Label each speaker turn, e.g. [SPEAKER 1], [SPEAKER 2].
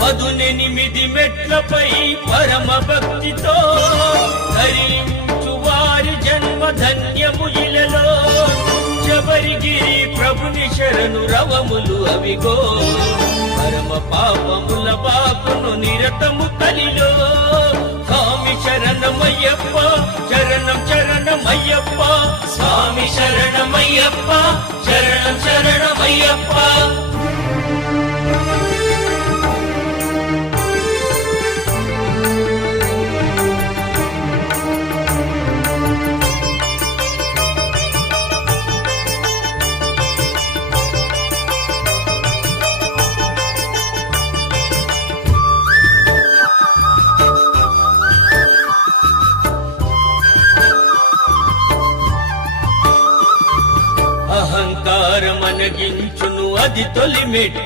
[SPEAKER 1] పదునెనిమిది మెట్లపై పరమ భక్తితో ధరించు వారి జన్మ ధన్యము ఇలలో. శబరిగిరి ప్రభుని శరణు రవములు అవిగో. పరమ పాపముల పాపను నిరతము కలిలో స్వామి శరణమయ్యప్ప శరణం శరణమయ్యప్ప. స్వామి శరణమయ్యప్ప శరణం శరణమయ్యప్ప. అహంకారమనగించును అది తొలిమెట్టు.